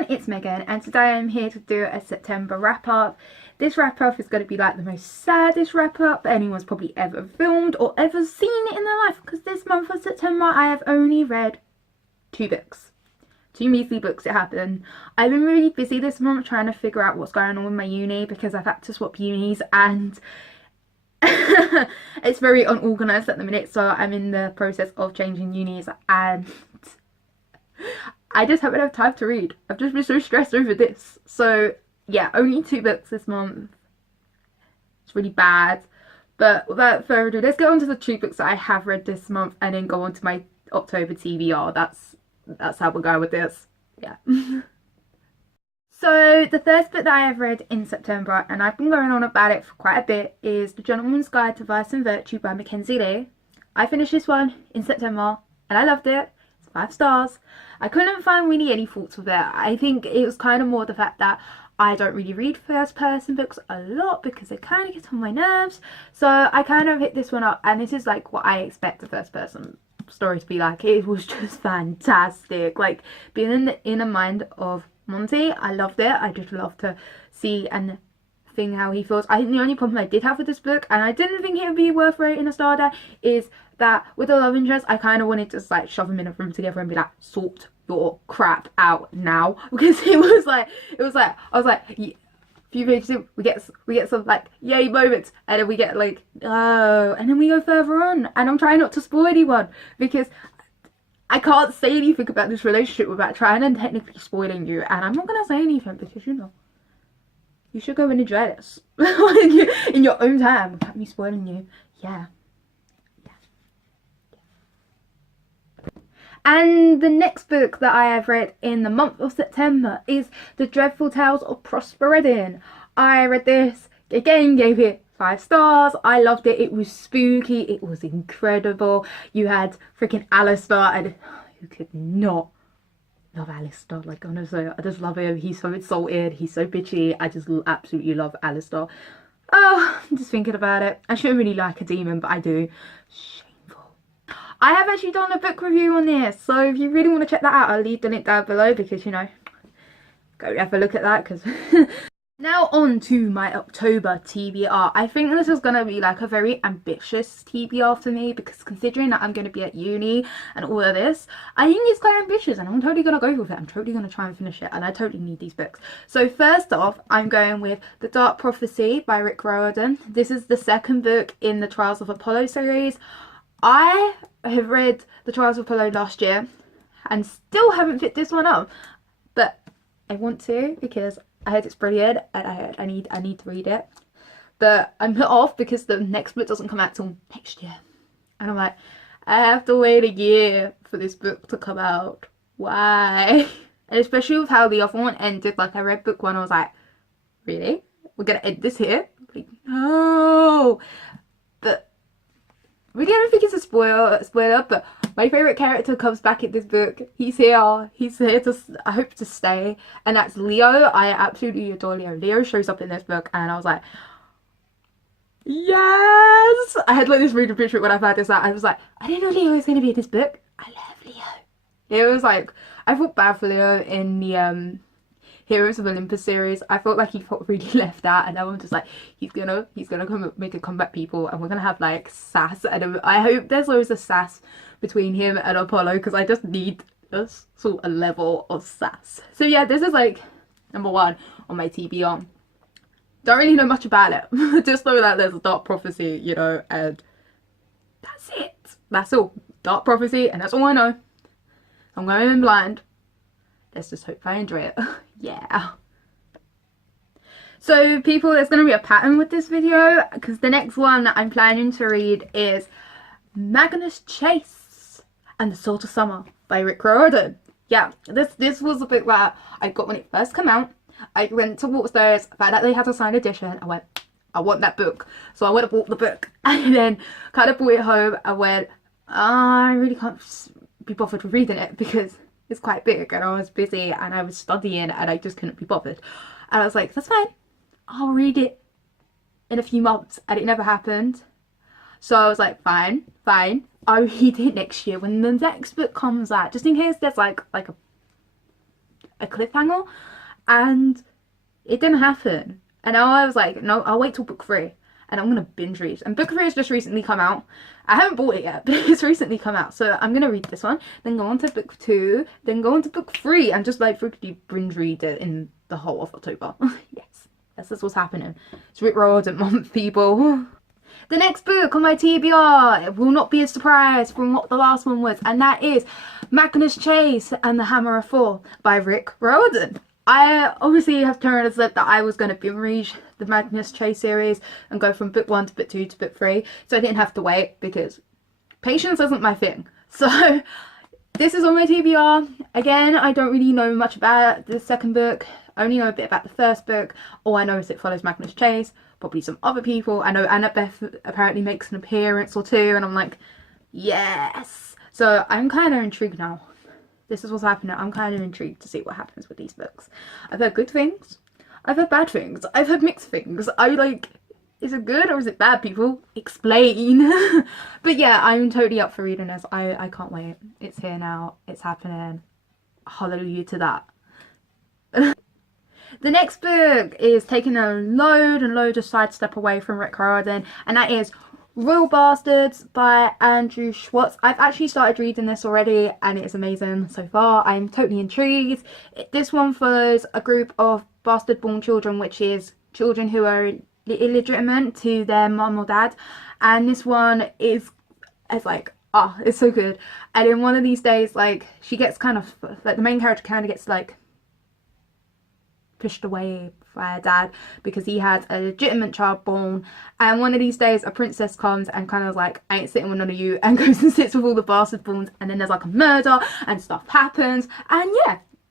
everyone, it's Megan, and today I'm here to do a September wrap up. This wrap up is going to be like the most saddest wrap up anyone's probably ever filmed or ever seen in their life, because this month of September I have only read 2 books. 2 measly books it happened. I've been really busy this month trying to figure out what's going on with my uni, because I've had to swap unis and it's very unorganised at the minute, so I'm in the process of changing unis and I just haven't had time to read. I've just been so stressed over this. So yeah, only 2 books this month. It's really bad. But without further ado, let's get on to the 2 books that I have read this month and then go on to my October TBR. That's how we're going with this. Yeah. So the first book that I have read in September, and I've been going on about it for quite a bit, is The Gentleman's Guide to Vice and Virtue by Mackenzie Lee. I finished this one in September and I loved it. 5 stars. I couldn't find really any faults with it. I think it was kind of more the fact that I don't really read first person books a lot because they kind of get on my nerves. So I kind of hit this one up, and this is like what I expect a first person story to be like. It was just fantastic. Like being in the inner mind of Monty, I loved it. I just love to see and think how he feels. I think the only problem I did have with this book, and I didn't think it would be worth rating a star there, is that with the love interest I kind of wanted to just like shove them in a room together and be like, sort your crap out now, because I was like a few pages in, we get some like yay moments, and then we get like oh, and then we go further on, and I'm trying not to spoil anyone because I can't say anything about this relationship without trying and technically spoiling you, and I'm not gonna say anything because you should go and enjoy this in your own time without me spoiling you. Yeah. And the next book that I have read in the month of September is The Dreadful Tales of Prosper Redding. I read this, again gave it 5 stars. I loved it. It was spooky. It was incredible. You had freaking Alistair, and who could not love Alistair? Like honestly, I just love him. He's so insulted. He's so bitchy. I just absolutely love Alistair. Oh, I'm just thinking about it. I shouldn't really like a demon, but I do. I have actually done a book review on this, so if you really want to check that out, I'll leave the link down below, because go have a look at that. Because now on to my October TBR. I think this is going to be like a very ambitious TBR for me, because considering that I'm going to be at uni and all of this, I think it's quite ambitious, and I'm totally going to go with it. I'm totally going to try and finish it, and I totally need these books. So first off, I'm going with The Dark Prophecy by Rick Riordan. This is the 2nd book in the Trials of Apollo series. I have read The Trials of Apollo last year and still haven't picked this one up, but I want to because I heard it's brilliant and I need to read it. But I'm put off because the next book doesn't come out till next year, and I'm like, I have to wait a year for this book to come out. Why? And especially with how the other one ended. Like I read book 1, I was like, really? We're gonna end this here? Like, no. But really, I don't think it's a spoiler, but my favourite character comes back in this book. He's here to, I hope, to stay, and that's Leo. I absolutely adore Leo. Leo shows up in this book, and I was like, yes! I had like this reader picture when I found this out. I was like, I didn't know Leo was going to be in this book. I love Leo. It was like, I felt bad for Leo in the Heroes of Olympus series. I felt like he felt really left out, and now I'm just like, he's gonna come make a comeback, people, and we're gonna have like sass, and I hope there's always a sass between him and Apollo, because I just need a sort of level of sass. So yeah, this is like number 1 on my TBR. Don't really know much about it. Just know that there's a Dark Prophecy, and that's it. That's all. Dark Prophecy, and that's all I know. I'm going in blind. Let's just hope I enjoy it. Yeah. So people, there's going to be a pattern with this video, because the next one that I'm planning to read is Magnus Chase and the Salt of Summer by Rick Riordan. Yeah, this was a book that I got when it first came out. I went to Waterstones, found out they had a signed edition. I went, I want that book. So I went and bought the book, and then kind of brought it home. I went, I really can't be bothered with reading it because it's quite big, and I was busy and I was studying and I just couldn't be bothered. And I was like, that's fine, I'll read it in a few months, and it never happened. So I was like, fine, I'll read it next year when the next book comes out, just in case there's like a a cliffhanger, and it didn't happen. And now I was like, no, I'll wait till book 3 and I'm gonna binge read. And book 3 has just recently come out. I haven't bought it yet, but it's recently come out, so I'm gonna read this one, then go on to book 2, then go on to book 3, and just like freaking binge read it in the whole of October. Yes, this is what's happening. It's Rick Riordan month, people. The next book on my TBR, it will not be a surprise from what the last one was, and that is Magnus Chase and the Hammer of Thor by Rick Riordan. I obviously have turned a slip that I was going to binge read the Magnus Chase series and go from book 1 to book 2 to book 3, so I didn't have to wait because patience isn't my thing. So this is on my TBR. Again, I don't really know much about the second book. I only know a bit about the first book. All I know is it follows Magnus Chase, probably some other people. I know Annabeth apparently makes an appearance or two, and I'm like, yes. So I'm kind of intrigued now. This is what's happening. I'm kind of intrigued to see what happens with these books. I've heard good things. I've heard bad things. I've heard mixed things. Is it good or is it bad, people? Explain. But yeah, I'm totally up for reading this. I can't wait. It's here now. It's happening. Hallelujah to that. The next book is taking a load of sidestep away from Rick Riordan, and that is Royal Bastards by Andrew Schwartz. I've actually started reading this already and it is amazing so far. I'm totally intrigued. This one follows a group of bastard born children, which is children who are illegitimate to their mum or dad, and this one is like, oh, it's so good. And in one of these days, like, she gets kind of like, the main character kind of gets like pushed away by her dad because he had a legitimate child born, and one of these days a princess comes and kind of like, I ain't sitting with none of you, and goes and sits with all the bastard borns, and then there's like a murder and stuff happens, and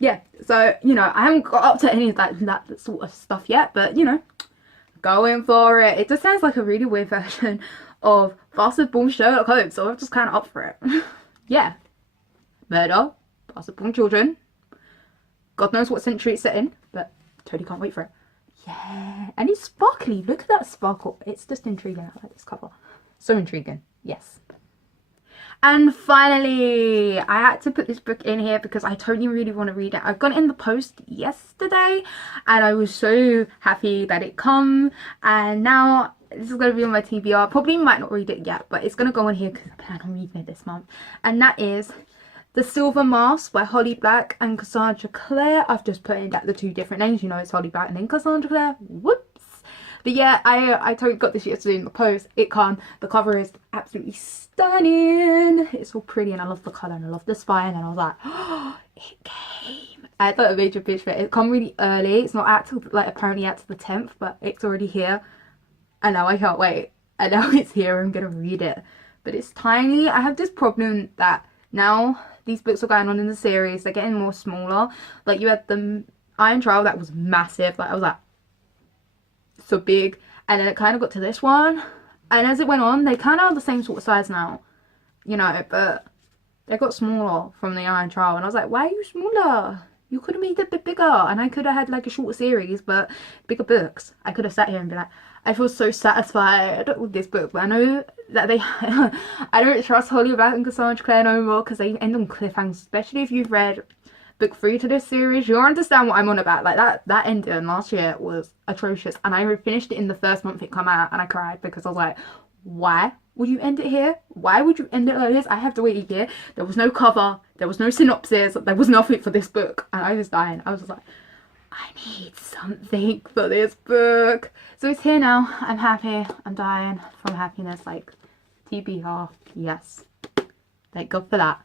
yeah, so you know, I haven't got up to any of that sort of stuff yet, but you know, going for it. It just sounds like a really weird version of bastard born Sherlock Holmes, so I'm just kind of up for it. Yeah, murder, bastard born children, God knows what century it's set in, but totally can't wait for it. Yeah, and it's sparkly. Look at that sparkle. It's just intriguing. I like this cover. So intriguing. Yes. And finally, I had to put this book in here because I totally really want to read it. I got it in the post yesterday and I was so happy that it come. And now this is going to be on my TBR. Probably might not read it yet, but it's going to go on here because I plan on reading it this month. And that is The Silver Mask by Holly Black and Cassandra Clare. I've just put in that the two different names. You know, it's Holly Black and then Cassandra Clare. Whoops. But yeah, I totally got this yesterday in the post. It come. The cover is absolutely stunning. It's all pretty and I love the colour and I love the spine. And I was like, oh, it came. I thought a major pitch for it. It come really early. It's not out till, like, apparently out to the 10th, but it's already here. And now I can't wait. And now it's here. I'm going to read it. But it's tiny. I have this problem that now these books are going on in the series. They're getting more smaller. Like, you had the Iron Trial that was massive. Like, I was like, so big, and then it kind of got to this one, and as it went on they kind of are the same sort of size now, you know, but they got smaller from the Iron Trial, and I was like, why are you smaller? You could have made it a bit bigger, and I could have had like a shorter series but bigger books. I could have sat here and be like, I feel so satisfied with this book, but I know that they I don't trust Holly Black and Cassandra Clare no more because they end on cliffhangers, especially if you've read book 3 to this series. You'll understand what I'm on about. Like, that ending last year was atrocious, and I finished it in the first month it come out, and I cried because I was like, why would you end it here? Why would you end it like this? I have to wait a year. There was no cover, there was no synopsis, there was nothing for this book, and I was dying. I was just like, I need something for this book. So it's here now. I'm happy. I'm dying from happiness. Like, TBR, yes, thank God for that.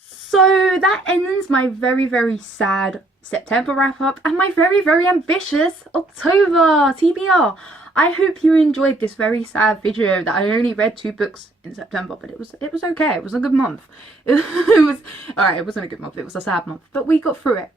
So that ends my very sad September wrap up and my very ambitious October TBR. I hope you enjoyed this very sad video that I only read 2 books in September, but it was okay. It was a good month. It was alright. It wasn't a good month. It was a sad month, but we got through it.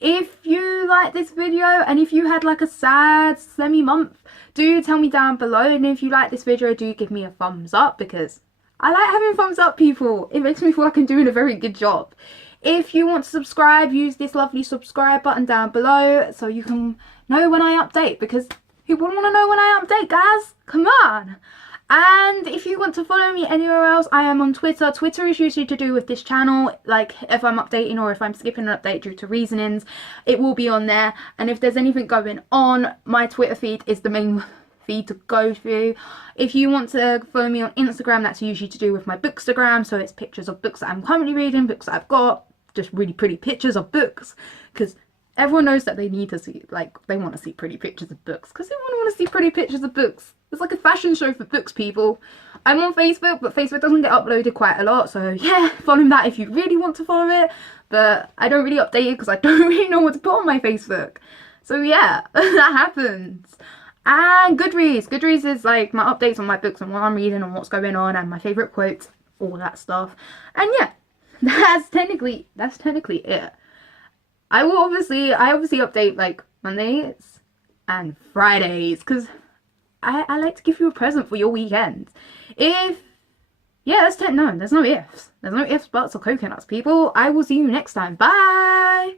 If you like this video and if you had like a sad semi-month, do tell me down below. And if you like this video, do give me a thumbs up because I like having thumbs up, people. It makes me feel like I'm doing a very good job. If you want to subscribe, use this lovely subscribe button down below so you can know when I update, because who wouldn't want to know when I update, guys? Come on. And if you want to follow me anywhere else, I am on Twitter. Twitter is usually to do with this channel, like if I'm updating or if I'm skipping an update due to reasonings, it will be on there. And if there's anything going on, my Twitter feed is the main feed to go through. If you want to follow me on Instagram, that's usually to do with my bookstagram, so it's pictures of books that I'm currently reading, books that I've got, just really pretty pictures of books, because everyone knows that they need to see, like, they want to see pretty pictures of books, because everyone want to see pretty pictures of books. It's like a fashion show for books, people. I'm on Facebook, but Facebook doesn't get uploaded quite a lot, so yeah, follow that if you really want to follow it, but I don't really update it because I don't really know what to put on my Facebook. So yeah, that happens. And Goodreads. Goodreads is like my updates on my books and what I'm reading and what's going on and my favourite quotes, all that stuff. And yeah, that's technically it. I obviously update like Mondays and Fridays because I like to give you a present for your weekend. Yeah, that's no, there's no ifs. There's no ifs, buts, or coconuts, people. I will see you next time. Bye!